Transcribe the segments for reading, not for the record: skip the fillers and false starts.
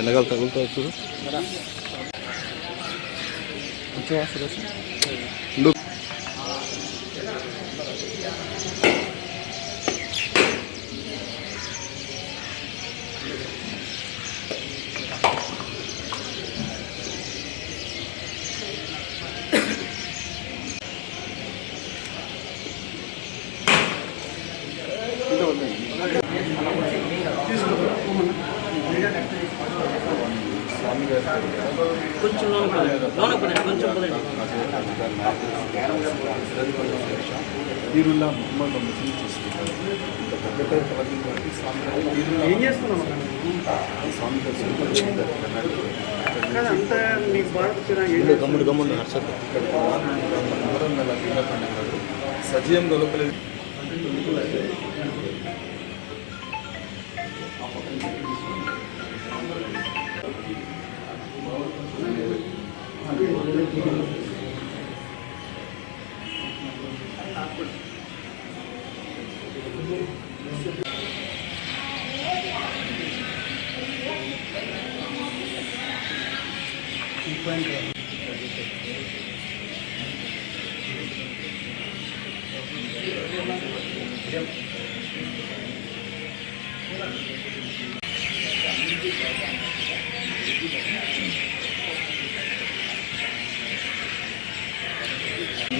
ఎలాగలు తగులుతావు చూడు. కొంచెం ఏం చేస్తున్నాం గమ్ముడు సజీవం గొలపలేదు.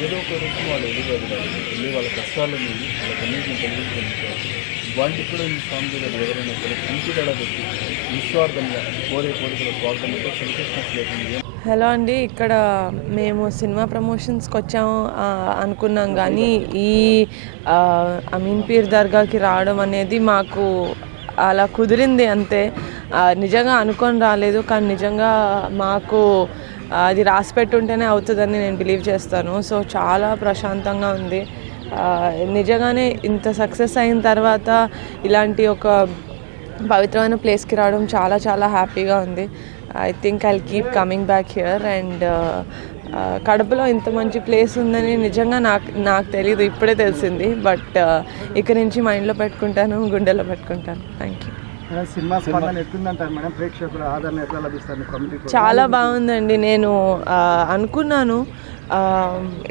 ఏదో ఒక రూపం వాళ్ళు వెళ్ళి వాళ్ళ కష్టాలని వాళ్ళ కన్నీటిని కలిగించుకుంటారు. వాటికి కూడా ఈ స్వామి దగ్గర ఎవరైనా సరే కంటిదడ పెట్టి నిస్వార్థంగా కోరే కోరికల స్వార్థంతో సెల్ఫిష్నెస్ లేకుండా. హలో అండి, ఇక్కడ మేము సినిమా ప్రమోషన్స్కి వచ్చాము అనుకున్నాం, కానీ ఈ అమీన్ పీర్ దర్గాకి రావడం అనేది మాకు అలా కుదిరింది అంతే. నిజంగా అనుకొని రాలేదు, కానీ నిజంగా మాకు అది రాసి పెట్టుంటేనే అవుతుందని నేను బిలీవ్ చేస్తాను. సో చాలా ప్రశాంతంగా ఉంది. నిజంగానే ఇంత సక్సెస్ అయిన తర్వాత ఇలాంటి ఒక పవిత్రమైన ప్లేస్కి రావడం చాలా చాలా హ్యాపీగా ఉంది. I think I'll keep coming back here. And కడపలో ఇంత మంచి ప్లేస్ ఉందని నిజంగా నాకు తెలీదు, ఇప్పుడే తెలిసింది. బట్ ఇక నుంచి మైండ్లో పెట్టుకుంటాను, గుండెలో పెట్టుకుంటాను. Thank you. చాలా బాగుందండి. నేను అనుకున్నాను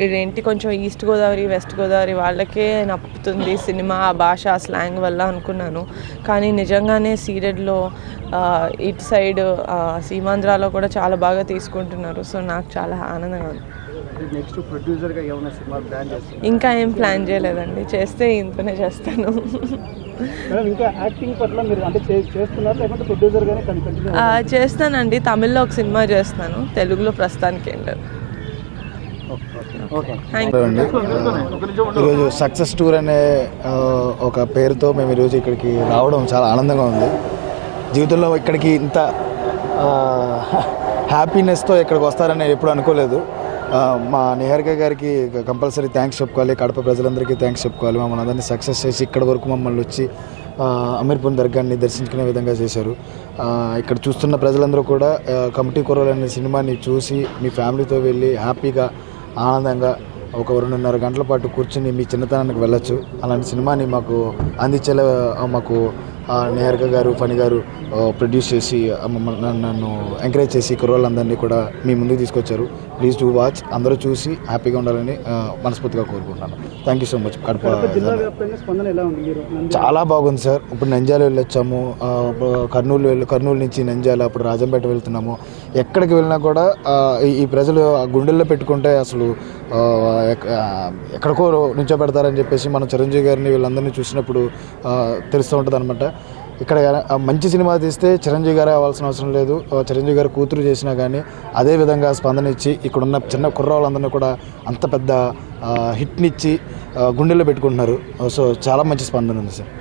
ఇదేంటి కొంచెం ఈస్ట్ గోదావరి వెస్ట్ గోదావరి వాళ్ళకే నప్పుతుంది సినిమా, ఆ భాష ఆ స్లాంగ్ వల్ల అనుకున్నాను. కానీ నిజంగానే సీడెడ్లో ఇటు సైడ్ సీమాంధ్రాలో కూడా చాలా బాగా తీసుకుంటున్నారు. సో నాకు చాలా ఆనందంగా ఉంది. నెక్స్ట్ ప్రొడ్యూసర్గా ఏమైనా సినిమా ప్లాన్ చేస్తాను? ఇంకా ఏం ప్లాన్ చేయలేదండి, చేస్తే ఇంతనే చేస్తాను. ఇంకా యాక్టింగ్ పట్ల మీరు అంటే చేస్తున్నారు లేకపోతే ప్రొడ్యూసర్గానే కంటిన్యూ? చేస్తానండి, తమిళ్లో ఒక సినిమా చేస్తాను, తెలుగులో ప్రస్తుతానికి ఏం లేదు. ఈరోజు సక్సెస్ టూర్ అనే ఒక పేరుతో మేము ఈరోజు ఇక్కడికి రావడం చాలా ఆనందంగా ఉంది. జీవితంలో ఇక్కడికి ఇంత హ్యాపీనెస్తో ఇక్కడికి వస్తారని ఎప్పుడు అనుకోలేదు. మా నిహారిక గారికి కంపల్సరీ థ్యాంక్స్ చెప్పుకోవాలి, కడప ప్రజలందరికీ థ్యాంక్స్ చెప్పుకోవాలి. మమ్మల్ని అందరినీ సక్సెస్ చేసి ఇక్కడ వరకు మమ్మల్ని వచ్చి అమీర్పూర్ దర్గాని దర్శించుకునే విధంగా చేశారు. ఇక్కడ చూస్తున్న ప్రజలందరూ కూడా కమిటీ కుర్రోళ్ళు అనే సినిమాని చూసి మీ ఫ్యామిలీతో వెళ్ళి హ్యాపీగా ఆనందంగా ఒక 2.5 గంటల పాటు కూర్చుని మీ చిన్నతనానికి వెళ్ళొచ్చు. అలాంటి సినిమాని మాకు అందించేలా మాకు నిహారిక గారు, ఫణి గారు ప్రొడ్యూస్ చేసి నన్ను ఎంకరేజ్ చేసి కుర్రోళ్ళందరినీ కూడా మీ ముందుకు తీసుకొచ్చారు. Please do watch. అందరూ చూసి హ్యాపీగా ఉండాలని మనస్ఫూర్తిగా కోరుకుంటున్నాను. Thank you so much. Kadapa చాలా బాగుంది సార్. ఇప్పుడు నంద్యాల వెళ్ళొచ్చాము, కర్నూలు నుంచి నంద్యాల, ఇప్పుడు రాజంపేట వెళ్తున్నాము. ఎక్కడికి వెళ్ళినా కూడా ఈ ప్రజలు గుండెల్లో పెట్టుకుంటే అసలు ఎక్కడికో నుంచోబెడతారని చెప్పేసి మనం చిరంజీవి గారిని వీళ్ళందరినీ చూసినప్పుడు తెలుస్తూ ఉంటుంది అనమాట. ఇక్కడ మంచి సినిమా తీస్తే చిరంజీవి గారే అవ్వాల్సిన అవసరం లేదు, చిరంజీవి గారు కూతురు చేసినా కానీ అదే విధంగా స్పందన ఇచ్చి ఇక్కడున్న చిన్న కుర్రాళ్ళందరినీ కూడా అంత పెద్ద హిట్నిచ్చి గుండెల్లో పెట్టుకుంటున్నారు. సో చాలా మంచి స్పందన ఉంది సార్.